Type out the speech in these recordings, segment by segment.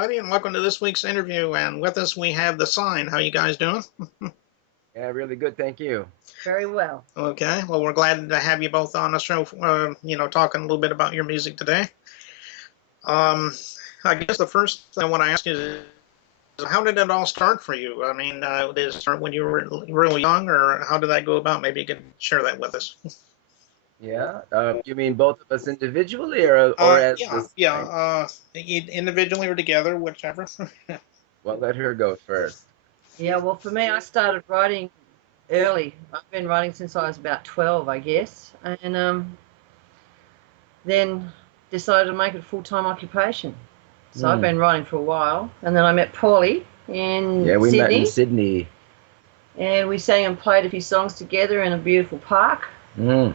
everybody, and welcome to this week's interview. And with us, we have The Sign. How you guys doing? Yeah, really good. Thank you. Very well. Okay. Well, we're glad to have you both on the show. Talking a little bit about your music today. Um, I guess the first thing I want to ask you is, how did it all start for you? I mean, did it start when you were really young, or how did that go about? Maybe you could share that with us. Yeah. You mean both of us individually or as Yeah, the yeah. sign? Individually or together, whichever. Well, let her go first. Yeah, well, for me, I started writing early. I've been writing since I was about 12, I guess, and then decided to make it a full-time occupation. So I've Hmm. been writing for a while, and then I met Paulie Yeah, in we met in Sydney, Sydney. and we sang and played a few songs together in a beautiful park. Mm.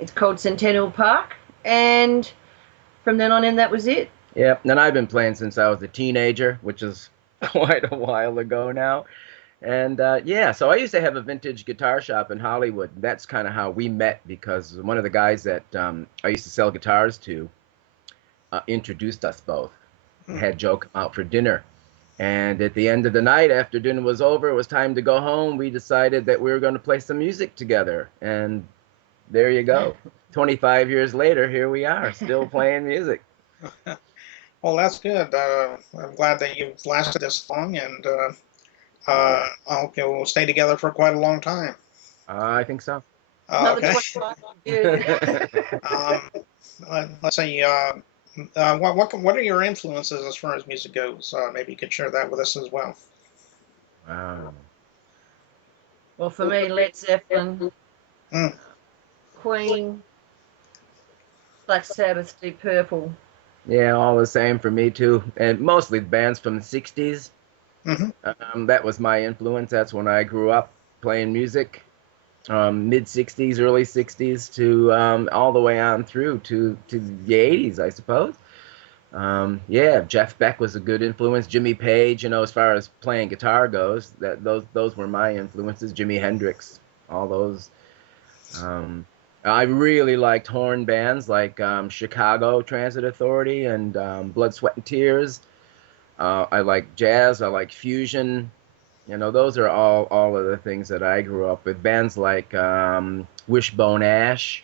It's called Centennial Park, and from then on in, that was it. Yeah. And I've been playing since I was a teenager, which is quite a while ago now. And yeah, so I used to have a vintage guitar shop in Hollywood. That's kind of how we met because one of the guys that I used to sell guitars to introduced us both. Had Joe come out for dinner. And at the end of the night, after dinner was over, it was time to go home. We decided that we were going to play some music together. And there you go. 25 years later, here we are, still playing music. Well, that's good. I'm glad that you've lasted this long, and Yeah, I hope you'll stay together for quite a long time. I think so. Another Okay. 25 years. Um, let's see. What are your influences as far as music goes? Maybe you could share that with us as well. Wow. Well, for me, Led Zeppelin, Mm, Queen, Black Sabbath, Deep Purple. Yeah, all the same for me too. And mostly bands from the 60s. hmm That was my influence. That's when I grew up playing music. Mid 60s, early 60s to all the way on through to the 80s, I suppose. Yeah, Jeff Beck was a good influence. Jimmy Page, as far as playing guitar goes, those were my influences. Jimi Hendrix, all those. Um, I really liked horn bands like Chicago Transit Authority and Blood, Sweat and Tears. I like jazz. I like fusion. Those are all of the things that I grew up with. Bands like Wishbone Ash,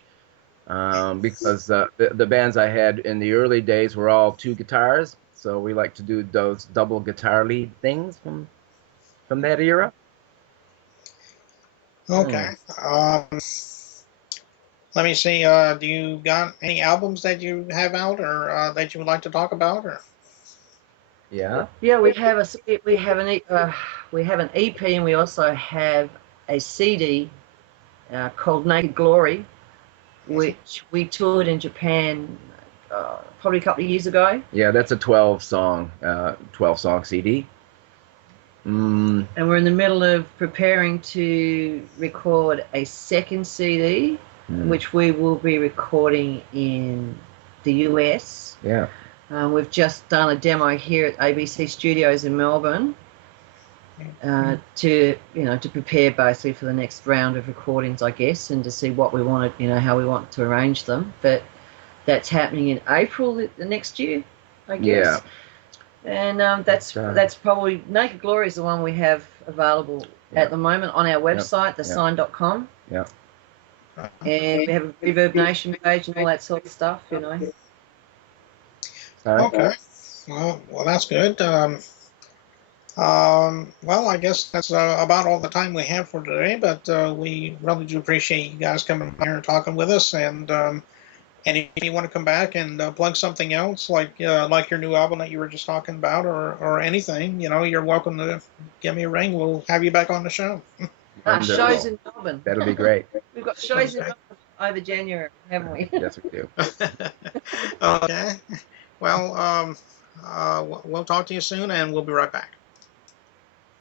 because the bands I had in the early days were all two guitars, so we like to do those double guitar lead things from that era. Okay. Hmm. Let me see. Do you got any albums that you have out, or that you would like to talk about, or? Yeah. Yeah, we have an EP, and we also have a CD called Naked Glory, which we toured in Japan probably a couple of years ago. Yeah, that's a 12 song CD. Mm, And we're in the middle of preparing to record a second CD, mm, which we will be recording in the US. yeah. We've just done a demo here at ABC Studios in Melbourne to prepare basically for the next round of recordings, I guess, and to see what we wanted, how we want to arrange them. But that's happening in April the next year, I Yeah. guess. And That's that's probably Naked Glory is the one we have available yeah. at the moment on our Yep. website, Yep. thesign.com. Yeah. And we have a Reverb Nation page and all that sort of stuff. Sorry. Okay. Well, that's good. Well, I guess that's about all the time we have for today, but we really do appreciate you guys coming by here and talking with us. And if you want to come back and plug something else, like your new album that you were just talking about, or anything, you're welcome to give me a ring. We'll have you back on the show. Shows Wonderful. in Melbourne. That'll be great. We've got shows in Okay. Melbourne over January, haven't we? Yes, we do. Okay. Well, we'll talk to you soon, and we'll be right back.